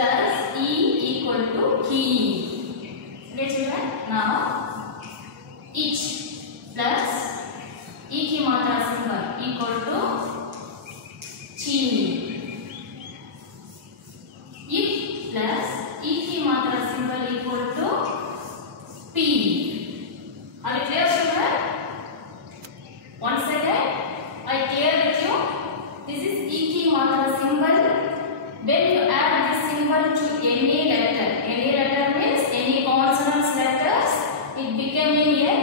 plus E equal to key. Okay children, now each plus E की मात्रा symbol equal to chi. If plus E की मात्रा symbol equal to P. Are you clear children? Once again I clear with you. This is E की मात्रा symbol. When you add this symbol to any letter means any consonants letters, it becoming a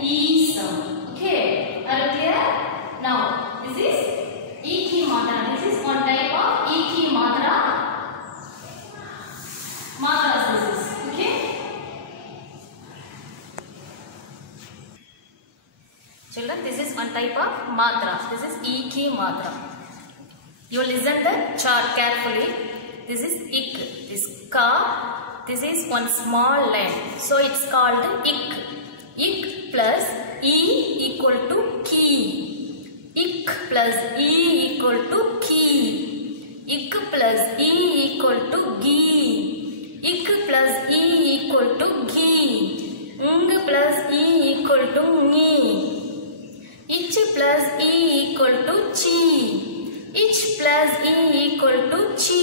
E sound. Okay, are you clear? Now this is E की मात्रा. This is one type of E की मात्रा. Matras this is. Okay. Children, this is one type of matra. This is E की matra. You listen the chart carefully. This is ik. This ka. This is one small line. So it's called ik. Ik plus E equal to key. Ik plus E equal to key. Ik plus E equal to gi. Ik plus E equal to gi. Ng plus E equal to ngi. Ich plus E equal to chi. Ich plus E equal to chi.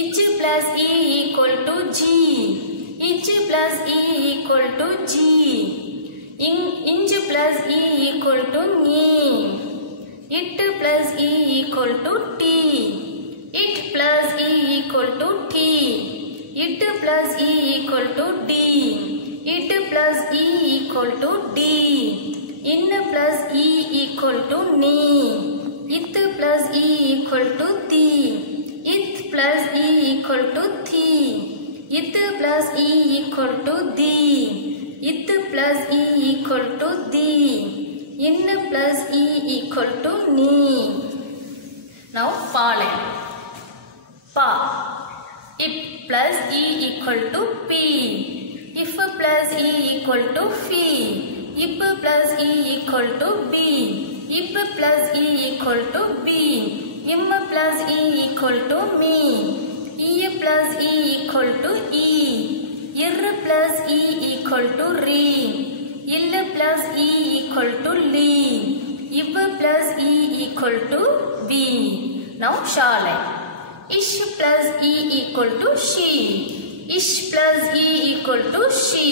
Ich plus E equal to ji. Ich plus E equal to ji. Inch plus E equal to ni. It plus E equal to t. It plus E equal to t. It plus E equal to d. It plus E equal to d. In plus E equal to ni. It plus E equal to thi. It plus E equal to thi. It plus E equal to di. It plus E equal to di. In plus E equal to ni. Now fallen. Pa. If plus E equal to P. If plus E equal to Phi. If plus E equal to B. If plus E equal to B. Im plus E equal to me. E plus E equal to E. Ir plus E equal to re. Il plus E equal to li. Iv plus E equal to B. Now shall. Ish plus E equal to she. Ish plus E equal to she.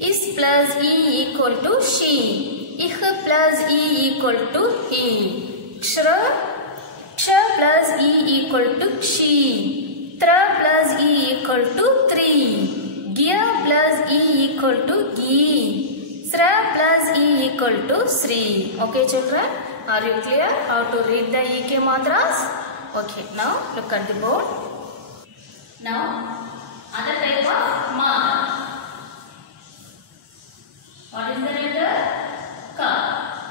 Is plus E equal to she. Ich plus E equal to he. Kshra. Ksha plus E equal to kshi. Tra plus E equal to three. Gya plus E equal to gi. Sra plus E equal to sri. Okay children, are you clear how to read the E ke matras? Okay, now look at the board. Now other type of matra. What is the letter? Ka.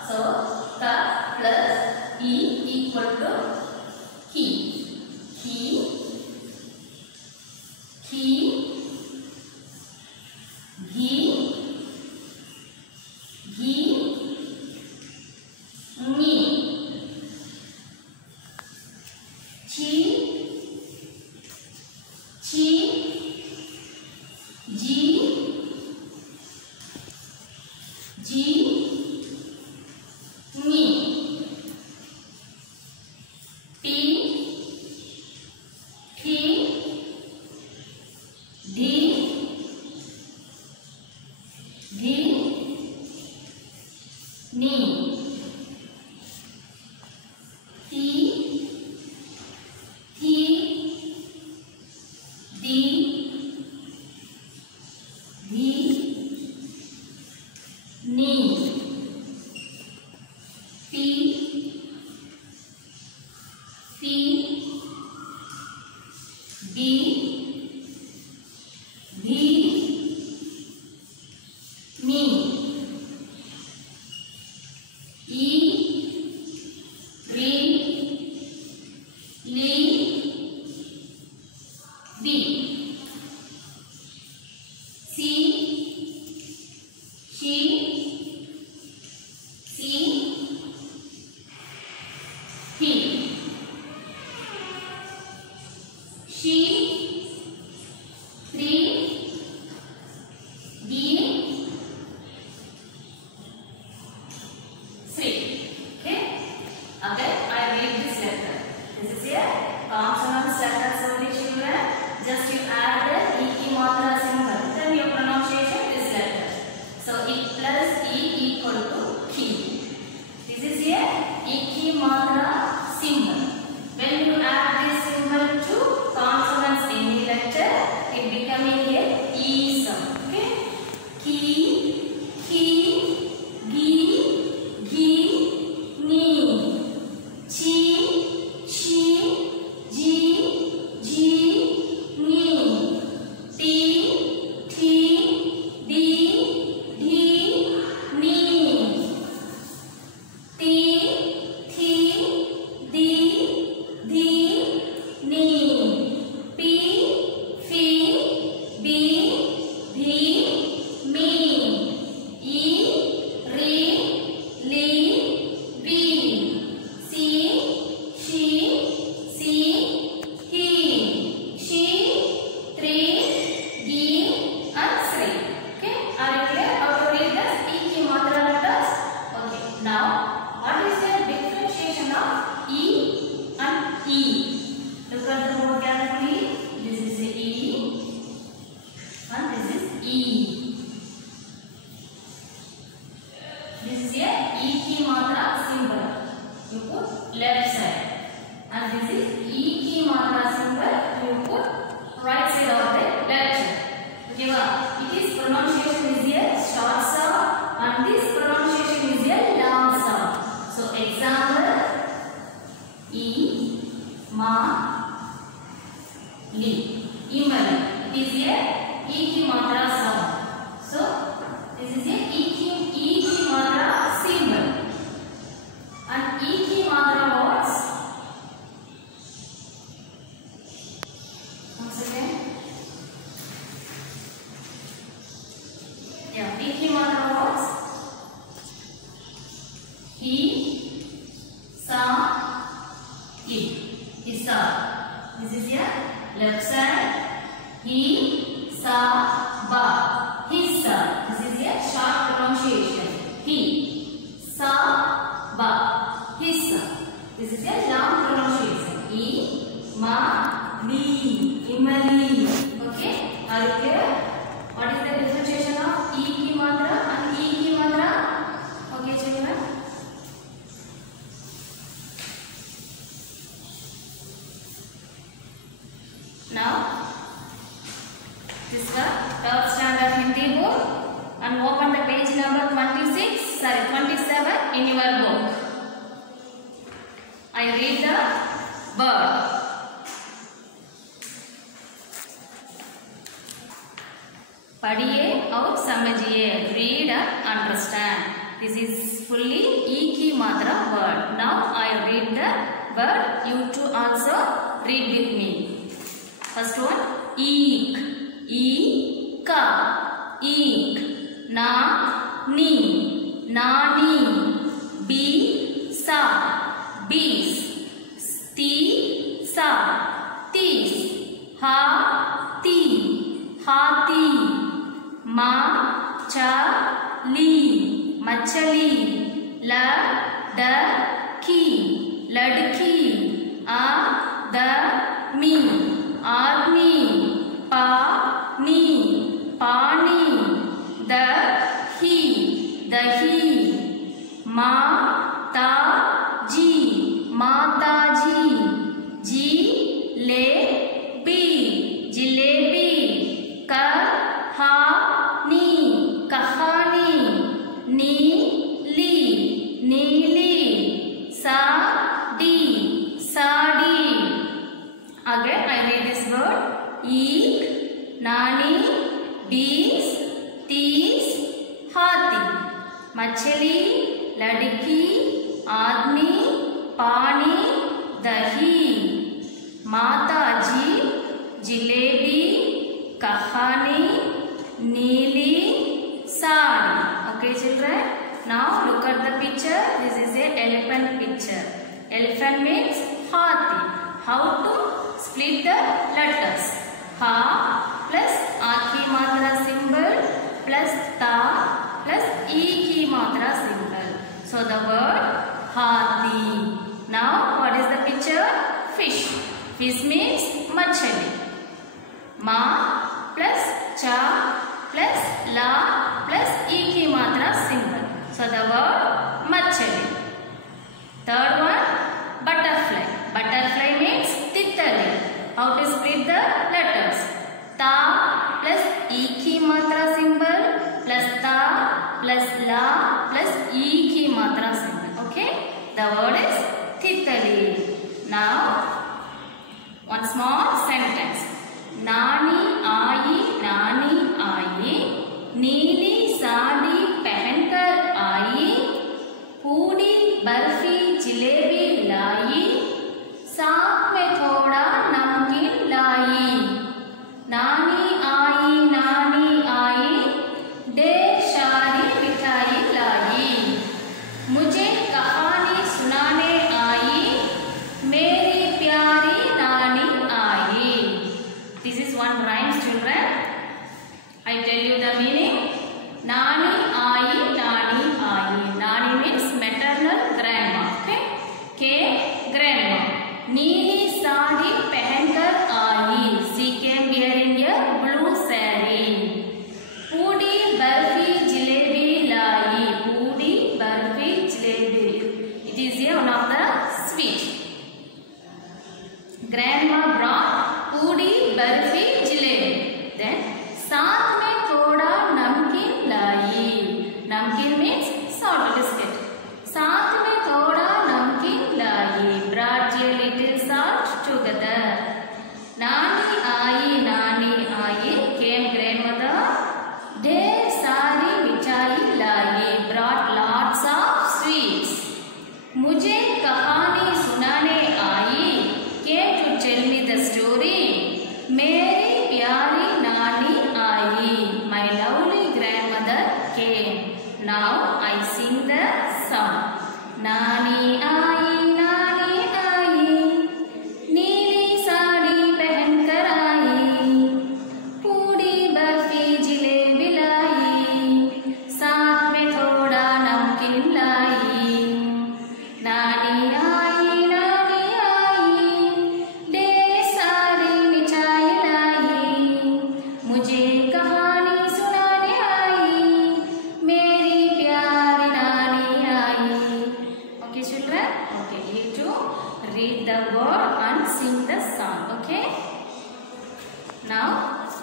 So ka plus E equal to ki. Ki. Ki. Gi. Gi. Ni. Chi. Chi. Ji. Ji. Ni. P. P. D. D. Ni. T. T. D. D. Ni. P. P. D. D. Ni. E. Re. Li. B. C. She. C. He. She. li. Imali. It is a E ki matra sound. So this is a E ki matra symbol. And E ki matra words. Once again. Yeah, E ki matra words. He, sa, it. Isa. This is your left side. He, sa, ba. Hissa. This is a short pronunciation. He, sa, ba. Hissa. This is a long pronunciation. E, ma, li. Imali. Okay. Are you clear? What is the differentiation of E ki matra and E ki matra? Okay, children. Now, this is the third standard Hindi book and open the page number 27 in your book. I read the word. पढ़िए और समझिए. Read and understand. This is fully E की मात्रा word. Now I read the word. You too also read with me. First one, eek, e-ka, eek, na-ni, nani, bi-sa, bis, ti-sa, tis, ha-ti, hati, ma-cha-li, machali, la-da-ki, ladki, a-da-mi, आदमी, पानी, पानी, दही, दही, माताजी, माताजी, जिलेबी, जिलेबी, कहानी, कहानी, नीली, नीली, sari, sari. Again I read this word. Eek, nani, dis, tis, hati, machali, ladki, आदमी, पानी, दही, माताजी, जिलेबी, कहानी, नीली, sari. Okay, children. Now look at the picture. This is a elephant picture. Elephant means hathi. How to split the letters? Ha plus A ki matra symbol plus ta plus E ki matra symbol. So the word hathi. Now what is the picture? Fish. Fish means machali. Ma plus cha plus la plus E ki matra symbol. So the word machali. Third one, butterfly. Butterfly means titali. How to split the letters? Ta plus E ki matra symbol plus ta plus la plus E ki matra symbol. Okay? The word is titali. Now, one small sentence. Nani aayi, नीली साड़ी पहनकर आई, पूरी बर्फी जिलेबी लाई, साथ में थोड़ा नमकीन लाई. नानी आई, ढेर सारी मिठाई लाई. मुझे कहानी सुनाने आई, मेरी प्यारी नानी आई. This is one rhyme, children. I tell you the meaning. Nani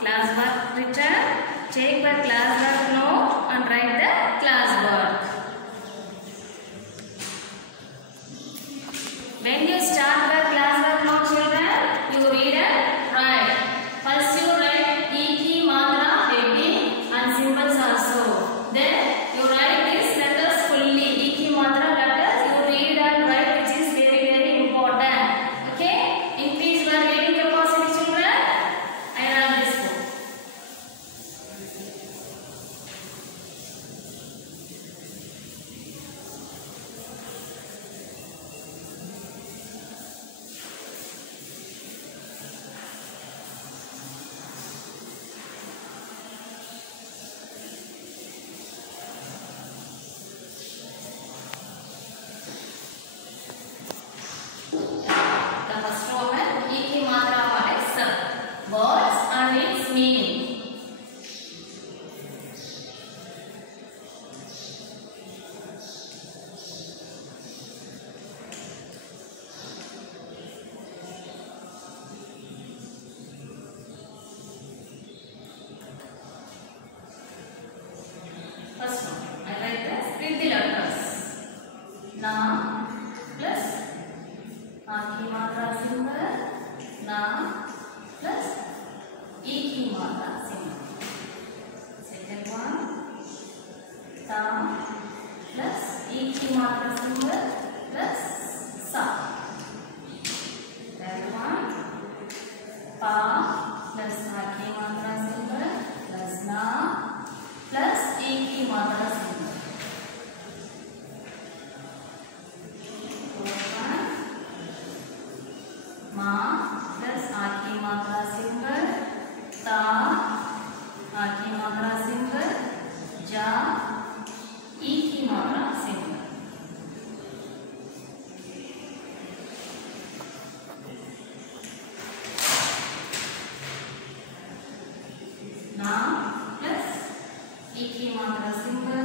class work written. Check the class work note and write the class work. When you start the class work note, children, you read and write. First you write E key, matra, heading and symbols also. Then you write these letters fully. E key, matra letters you read and write, which is very important. Okay? Increase your reading capacity, children. I run this book. The first one, E key, matra, what is words and its meaning. First one, I write this. Read the letters. Na plus A key, matra symbol. Na plus E key, matra symbol. Second one, ta plus E key, matra symbol plus sa. Third one, pa plus A key, matra symbol plus na plus E key, matra symbol. Fourth one, ma plus A key, matra symbol, ta A key, matra symbol, ja E key, matra symbol. Na plus E key, matra symbol,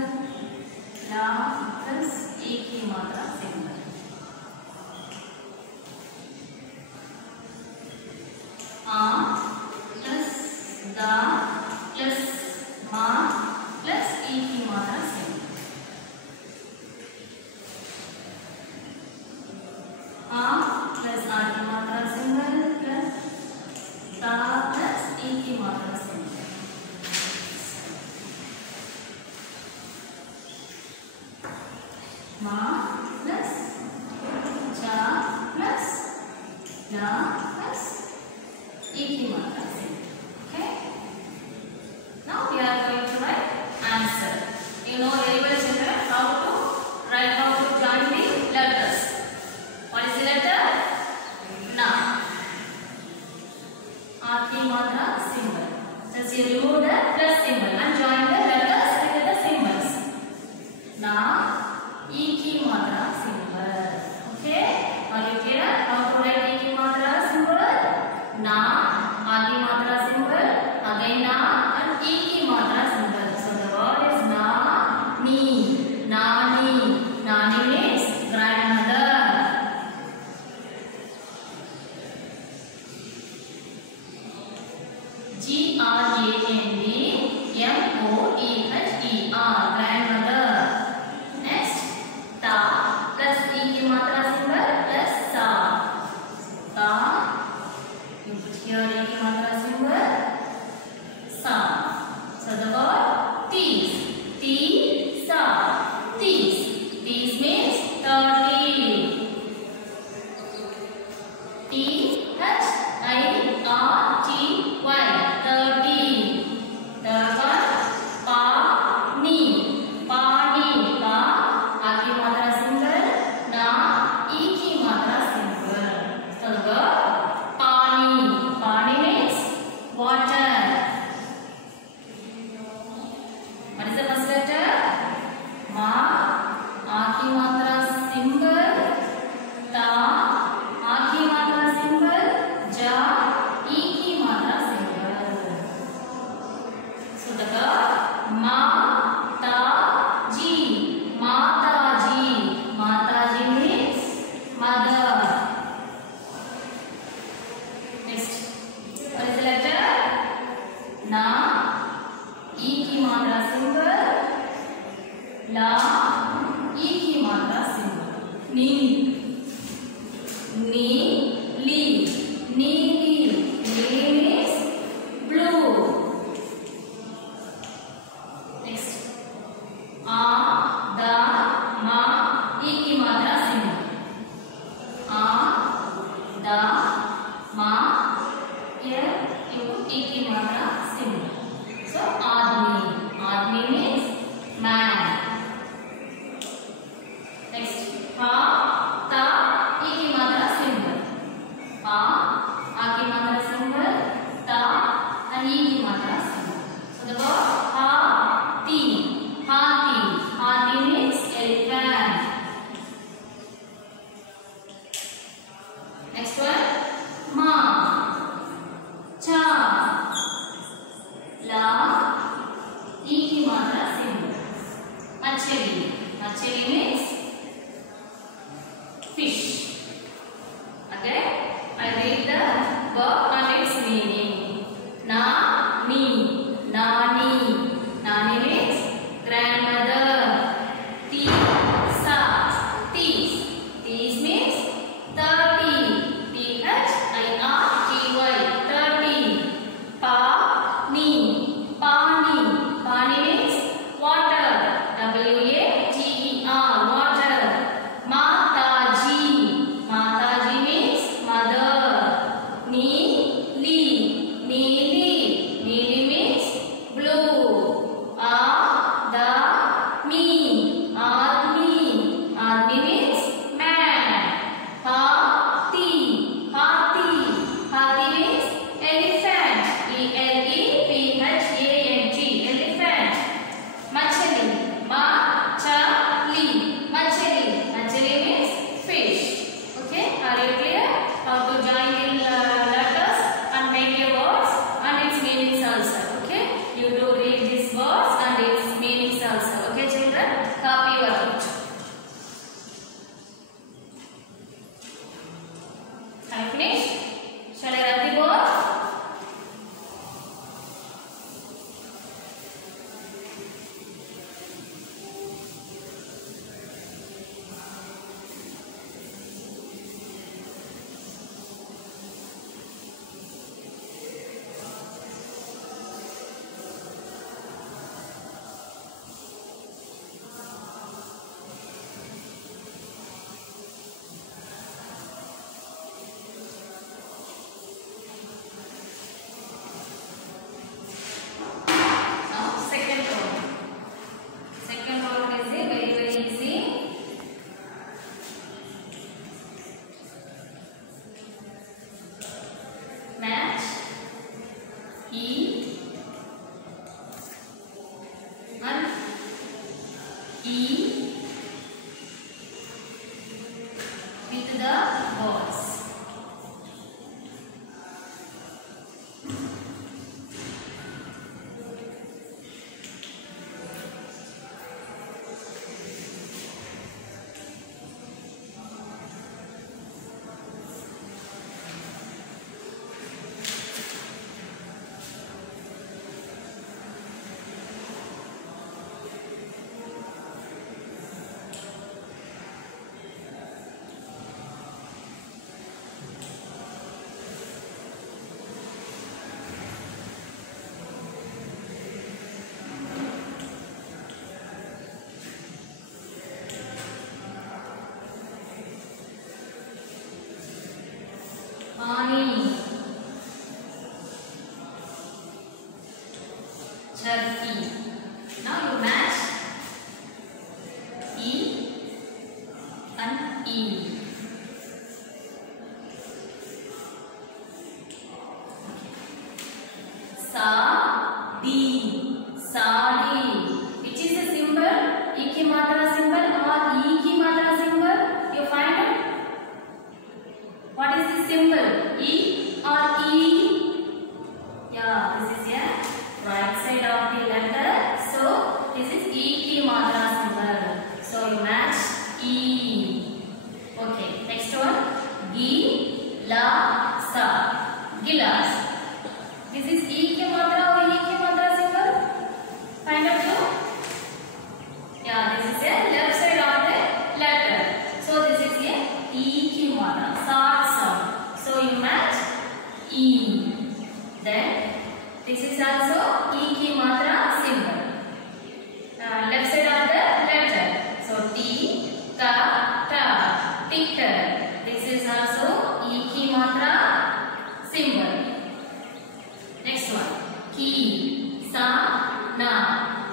la plus E key, matra symbol. A plus da plus ma plus E key, matra symbol. A plus A key, matra symbol plus ta plus E key, matra symbol. Ma plus ja plus la plus E key, matra symbol. Okay? Now we are going to write answer. You know very well, children, how to write, how to join the letters. What is the letter? Na. A key, matra symbol. Just you remove the plus symbol and join the letters with the symbols. Na E key, matra symbol. Okay? Are you clear how to write E key, matra symbol? Na, A key, matra symbol, again na and E key, matra symbol. So the word is na, ni, nani. Nani means grandmother. Grandmoher, grandmother. Next, ta plus E key, matra symbol plus sa. Ta, you put here E key, matra symbol, sa. So the word teas, sa, teas. Teas means 30. THIRTY, 30. Third one, pani, pani, pa, A key, matra symbol, na, E key, matra symbol. So the word pani, pani means water. Neat. Neatly. Neatly. Neatly means blue. Next. A, da, ma, e की मात्रा symbol. A, da, ma, here you put e की मात्रा symbol. So आदमी. आदमी means man. Next. Ha, ta, e की मात्रा symbol. A, a की मात्रा सिंबल. Ta, and e की मात्रा सिंबल. So the word हाथी. Hathi. Hathi means elephant. Next one. Ma. Cha. La. E की मात्रा symbol. मछली. मछली means fish. Okay. I read the verb and its meaning. Na, ni. Nani. Nani means grandmother. Tisa. Tis. Tis means 30. THIRTY. 30. Pani. Pani. Pani means water. WATER. Water. Mataji. Mataji means mother. Neeli. Neeli. Neeli means blue. Adami. Admi. Admi means man. Hathi. Hathi. Hathi means elephant. ELEPHANT. Elephant. Machali. Machali. Machali. Machali means fish. Okay. Are you clear? How to join in letters and make your words and its meanings also. Okay. You do read these words and its meanings also. Okay, children. Copy your book. I finished. Shall I write the board? Now, second round. Second round is very easy. Match, eat, and eat with the words. Pani, turkey. Now you match E and E. Sadi, sadi. Which is the symbol? E की मात्रा symbol or E की मात्रा symbol? You find it? What is the symbol? E or E? Yeah, this is a right side of the letter. So this is E की मात्रा symbol. So you match E. Okay, next one. Gilasa. Gilas. This is E की मात्रा और E की मात्रा symbol. Find out too. Yeah, this is a Then this is also E की मात्रा symbol. Left side of the letter. So T, ka, ta, ticker. This is also E की मात्रा symbol. Next one. Ki, sa, na,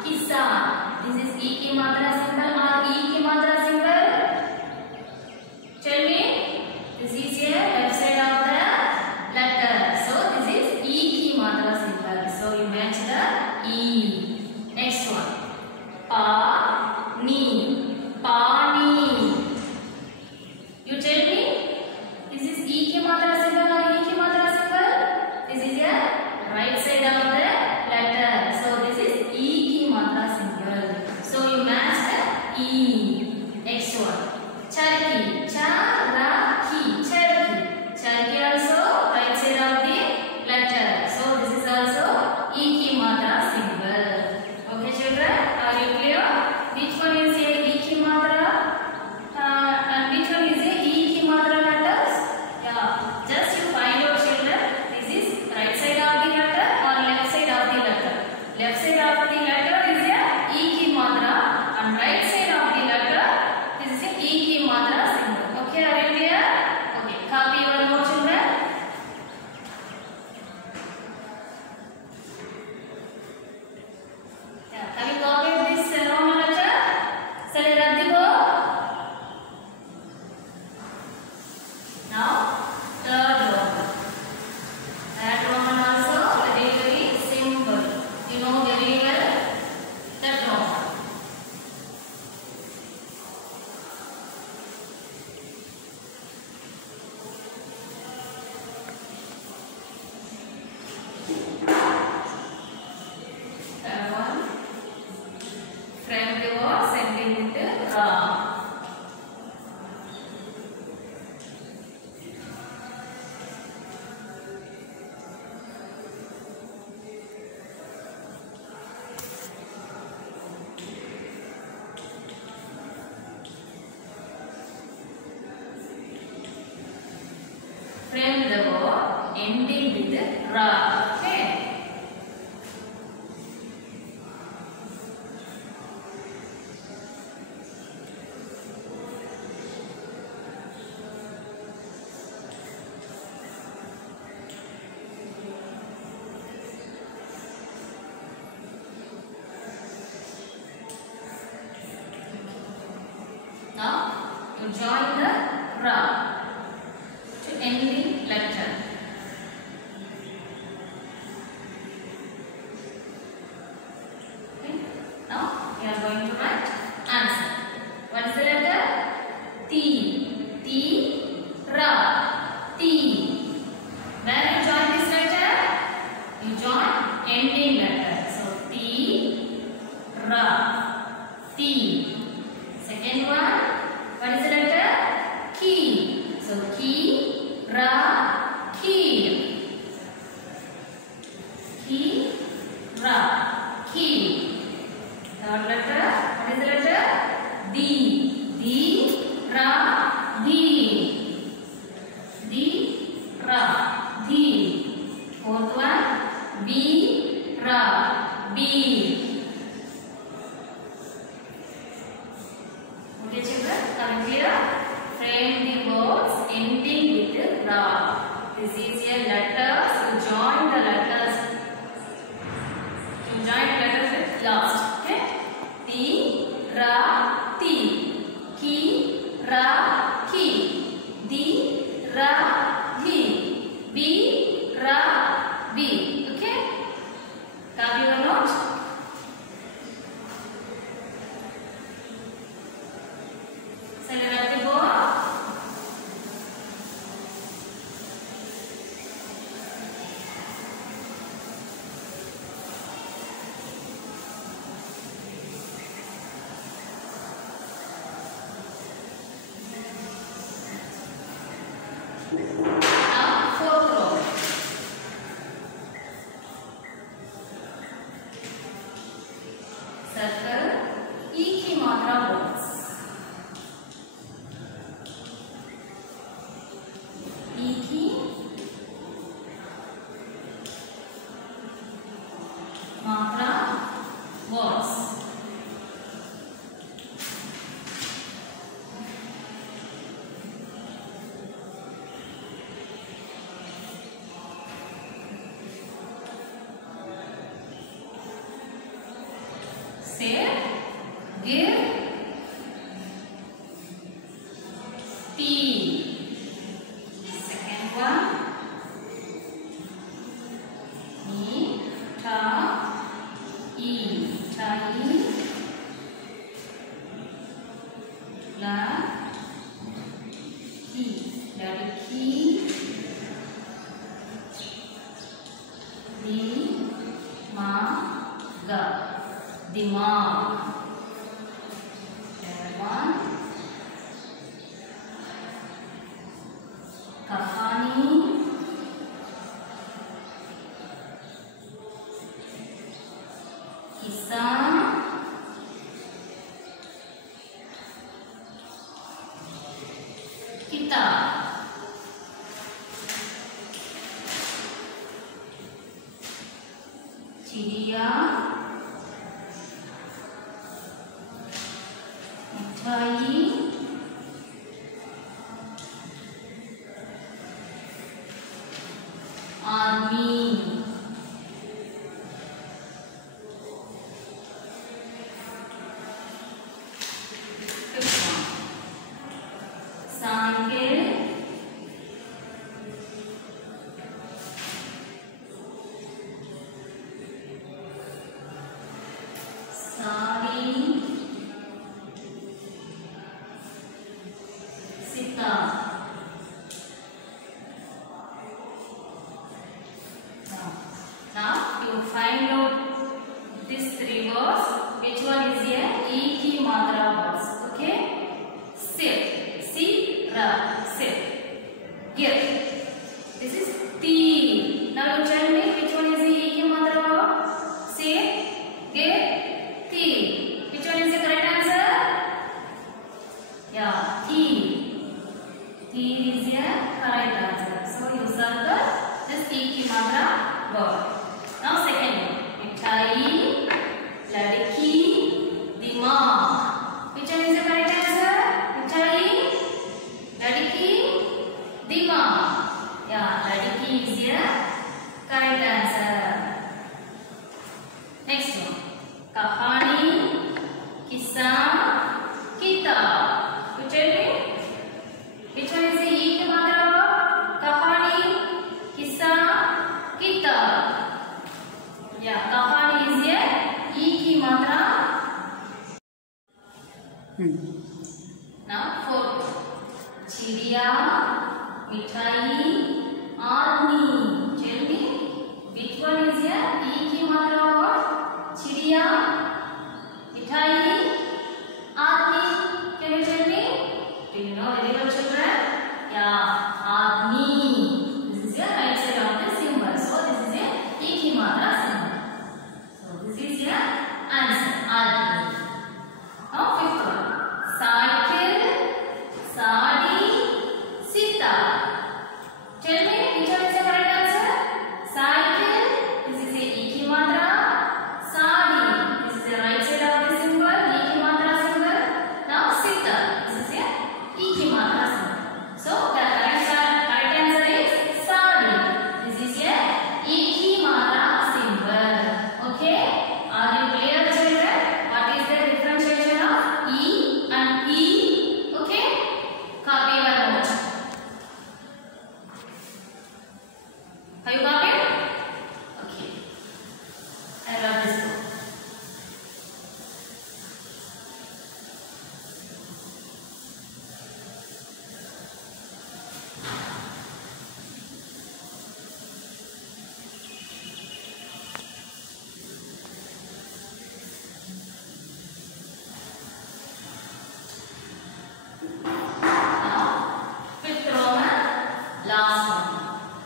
kisa. This is E की मात्रा symbol or E की मात्रा symbol. Tell me. This is here left side of the letter. So this is E की मात्रा symbol. So you match the E. Next one. Pa, ni, pani. You tell me. This is E की मात्रा symbol or E की मात्रा symbol. This is here right side of the letter. So this is E की मात्रा symbol. So you match the E. Next one. Charki, charaki, charki. Charki also right side of the letter. So this is also E की मात्रा symbol. Okay children, are you clear? Which one is a E की मात्रा and which one is a E की मात्रा letters? Yeah, just you find out children. This is right side of the letter or left side of the letter. Left side of the letter is a E की मात्रा and right side of the letter this is a E की मात्रा symbol. Okay, are you clear? Okay, copy your note children. Yeah, have you copied this Roman letter? Shall I write the book? Now, third Roman. That Roman also very very simple. You know very well that Roman. Third one. Frame the word centimeter. Frame the word ending with ra. Okay. Now you join the ra to ending letter. Okay. Now we are going to write answer. What is the letter? Ti. Ti. Ra. Ti. Where you join this letter? You join ending letter. So ti. Ra. Ti. Second one. What is the letter? Ki. So ki. Ra. Ki. Ki. Ra. Ki. Third letter. What is the letter? Di. Di. Ra. Di. Di. Ra. Di. Fourth one. Bi. Ra. Bi. Okay children, are you clear? Frame the words ending with ra. This is a letters. You join the letters. You join letters with last. Okay? Ti, ra, ti. Ki, ra, ki. Di, ra, di. Bi, ra, bi. Okay? Copy your note. Shall I write the board? Now fourth row. Circle E की मात्रा words. E की Give. Tea. Second one. Dimag. Third one. Kahani. Kisa. Kita. Chidiya. Mitai. Army. Fifth one. Cycle. Sari. Sita. Now you find out these three words. Which one is a E key matra words? Okay. Sit. Sira. Sit. Here. This is tea. Now you tell me which one is the E key matra word? Sit. Get. Tea. Which one is the correct answer? Yeah. Tea. Tea is a correct answer. So you circle this E key matra word. Now second one. Mitai, ladki, dimag. Which one is the correct answer? Mitai, ladki, dimag. Yeah, ladki is the correct answer. Next one. Kahani, kisa, kita. You tell me? Which one is the E key matra word? Kahani, kisa, kita. Yeah, kahani is a E key matra. Now fourth. Chidiya, mitai, army. Tell me, which one is a E key matra word? Chidiya, mitai, army. Can you tell me? Do you know very well, children? Yeah, army. This is a right side of the symbol. So this is a E key matra symbol. So this is your answer. Army. Now fifth one. Cycle, sari, sita. Tell me which one is the correct answer? Cycle. This is a E key matra. Sari. This is the right side of the symbol. E key matra symbol. Now sita. This is a E key matra symbol. So the correct answer is sari. This is a E key matra symbol. Okay? Are you clear, children? What is the differentiation of E and E? Okay? Copy my note. Have you got it? Okay. I love this book. Now, fifth Roman, last one.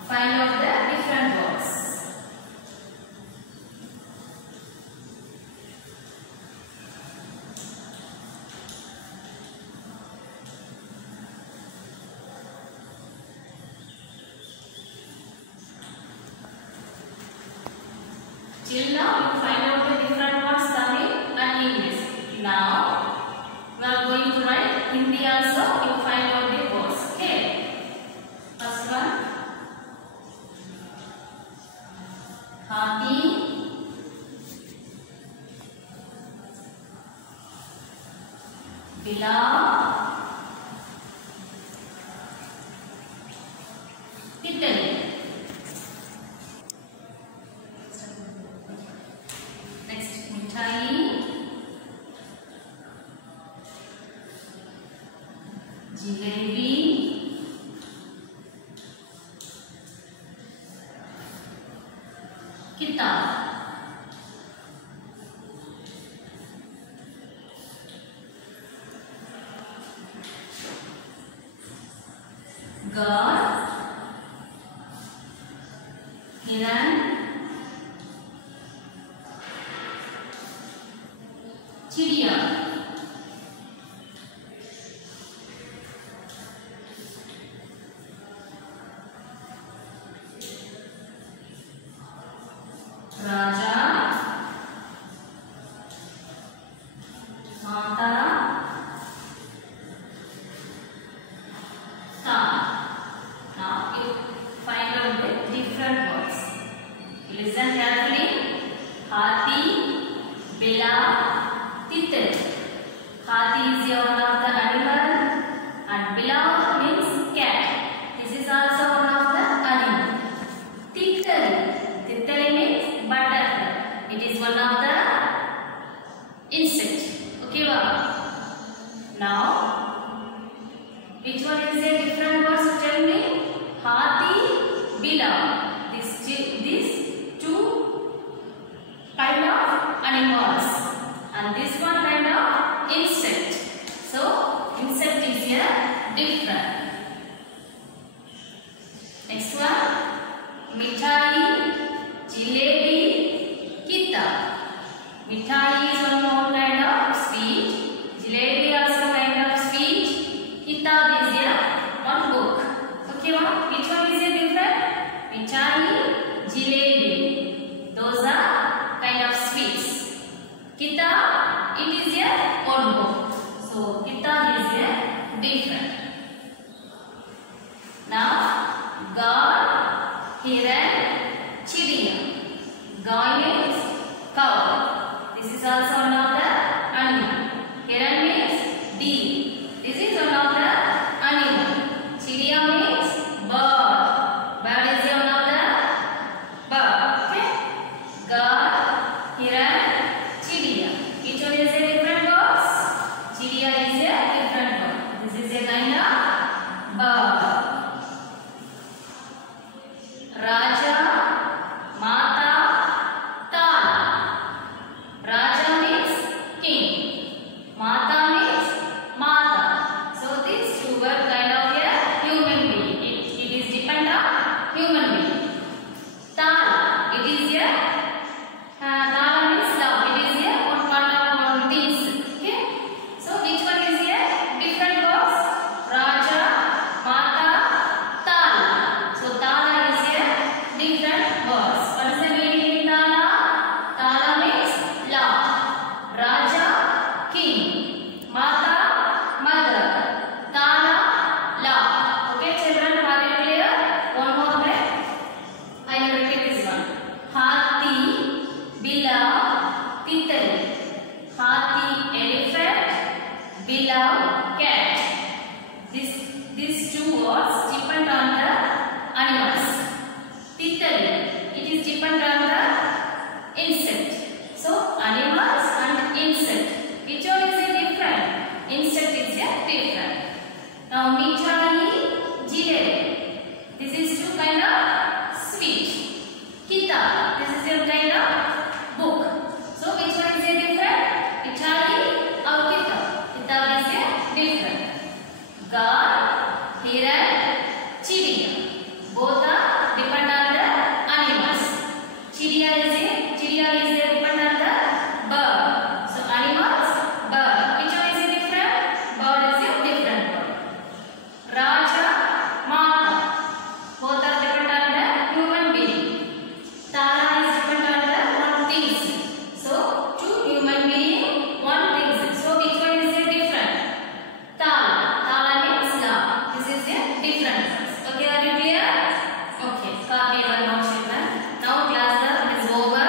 Find out the different words. Till now, you find out the different words Tamil and English. Now, we are going to write Hindi also. You find out the words. Okay. First one. Happy. Bila, Titali. Next, Mithai, Jalebi, Kitab. God, Hiran, Chidiya, Raja, Mata, Ta. Now you find out the different words. Listen carefully. Hathi, Bila, Titil. Hathi is one of the animal and Bila means cat. This is also one of the animal. Titil. Titil means butterfly. It is one of the insect. Okay, wow. Now, which one is a different words? Tell me. Hathi, Bila. These two kind of animals, and this one kind of insect. So, insect is here different. Next one, Mithai, Jalebi, Kitab. Mithai is one more kind of sweet. Jalebi also kind of sweet. Kitab is here one book. Okay, which one is it different? Mithai, Jalebi. Those are kind of sweets. Kitab, it is here one book. So, Kitab is here different. Now, God, Hiran, Chidiya. God means cow. This is also one of the animal. Hiran means deer. This is one of the animal. Chidiya means bird. Bird is one of the bird. Okay? God, Hiran, Chidiya. Each one is a different words. Chidiya is a different word. This is a kind of bird. Raja, Mata, Tal. Raja means king. Mata means mother. So these two were kind of a human being. It is depend on human being. Tal, it is a Tala means love. It is a one part of all things. Okay. So which one is a different words? Raja, Mata, Tala. So Tala is a different words. What is the meaning in Tala? Tala means love. Raja, king. Mata, mother. Tala, love. Okay, children, are you clear? One more time. I will repeat this one. Hathi, Bila, Titil. Hathi, elephant. Bila, cat. These two words depend on the animals. Titil, it is depend on the insect. So, animals and insect. Which one is different? Insect is different. Now, Mithai, Jalebi. This is two kind of sweet. Kitab, this is a kind of book. So, which one is different? Mithai or Kitab? Kitab is different. God, Hiran, Chidiya. Both are depend on the animals. Chidiya is depend on the bird. So, animals, bird. Which one is different? Bird is different. Raja, Mata. Both are depend on the human being. Tala is depend on the one things. So, two human being, one things. So, which one is different? Tala. Tala means love. This is different. Okay, are you clear? Okay, copy one more children. Now class is over.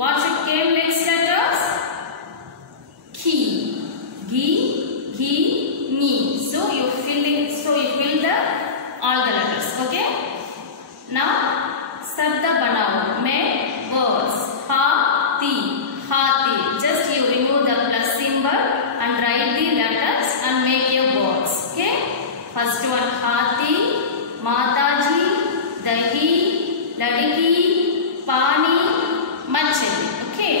What should came next letters? Ki. Gi, gi, ni. So you fill the all the letters. Okay. Now sabda banao. Make words. Hati, hati. Just you remove the plus symbol and write the letters and make your words. Okay. First one hati, Mataji, dahi, ladiki, pani, machali. Okay.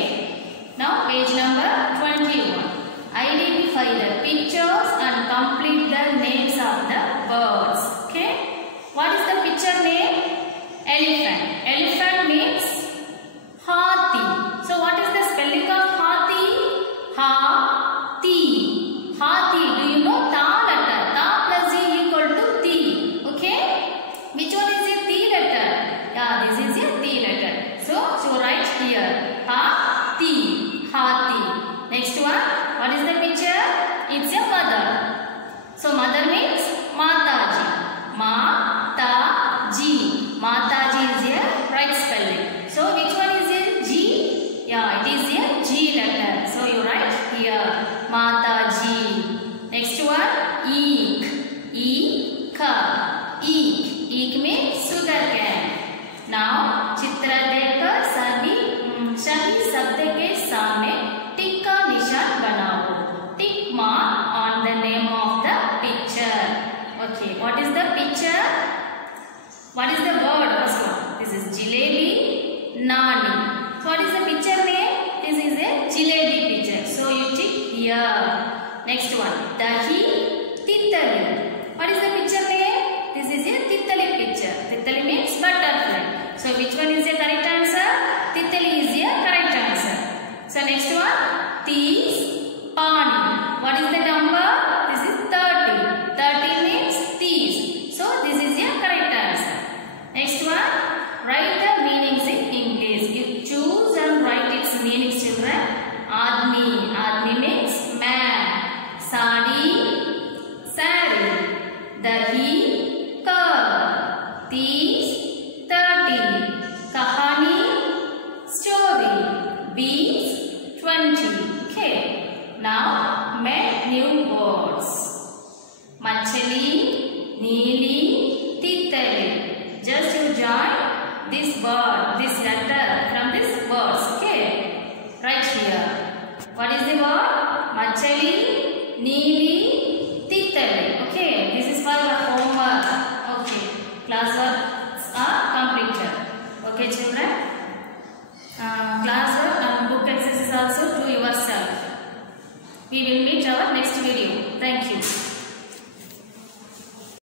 Now page number 21. Identify the pictures and complete the names of the birds. Okay. What is the picture name? Elephant. Elephant means hati. So what is the spelling of hati? Ha-ti. Hati. Do you know ta letter? Ta plus z equal to ti. Okay. Which one is a t letter? Yeah, this is a t letter. So write here. Ha-ti. Hati. Next one. What is the picture? It's a mother. So mother means Mataji. Ma-ta-ji. Mataji is a right spelling. So which one is a G? Yeah, it is a G letter. So you write here Mataji. Next one Eek. E-ka. Eek. Eek means sugar cane. Now चित्र देखकर सभी शब्द के सामने टिक का निशान बनाओ. Tick mark on the name of the picture. Okay, what is the picture? What is the word? First one. This is Jilebi, Nani. So what is the picture name? This is a Jilebi picture. So you tick here. Next one. Dahi, Titali. What is the picture name? This is a Titali picture. Titali means butterfly. So which one is the correct answer? Titali is the correct answer. So next one. Tees, Pani. What is the number? This is 30. 30 means tees. So this is the correct answer. Next one. Write the meanings in English. You choose and write its meanings, children. Admi. Admi means man. Sari. Sari. Dahi. Curd. Tees. 30. Kahani. Story. Bees. 20. Okay. Now make new words. Machali, Neeli, Titali. Just you join this word, this letter from this words. Okay. Right here. What is the word? Machali, Neeli, Titali. Okay. This is for your homework. Okay. Class works are completed. Okay, children. Class work and book exercise also do yourself. We will meet our next video. Thank you.